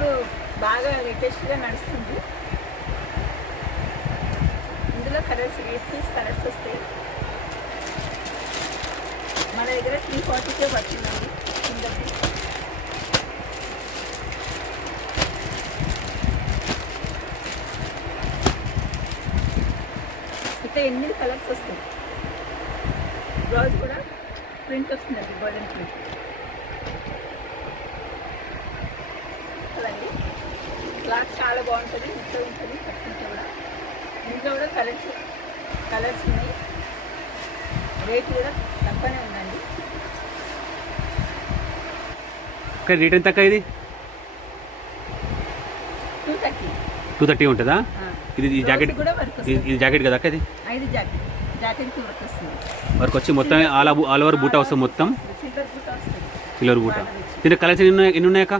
ఇప్పుడు బాగా లేటెస్ట్గా నడుస్తుంది. ఇందులో కలర్స్ 8 పీస్ కలర్స్ వస్తాయి. మన దగ్గర 340కే పడుతుందండి కిందకి. ఇట్లా 8 కలర్స్ వస్తాయి. బ్లౌజ్ కూడా ప్రింట్ వస్తుందండి, గోల్డెన్ ప్రింట్. అలాగే క్లాత్ చాలా బాగుంటుంది, ఇంట్లో ఉంటుంది, కట్టుకుంటే కూడా. ఇంట్లో కూడా కలర్స్ ఉన్నాయి. రేట్ కూడా తక్కువనే ఉందండి. రేట్ ఎంత అక్క? ఇది 230 ఉంటుందా? ఇది జాకెట్ కూడా ఇది జాకెట్ కదా అక్క? ఇది జాకెట్ వర్క్ వస్తుంది. వర్క్ వచ్చి మొత్తం ఆల్ ఓవర్ బూటా వస్తుంది, మొత్తం సిల్వర్ బూటా వస్తుంది. సిల్వర్ బూటా. దీని కలర్స్ ఎన్ని ఉన్నాయక్క?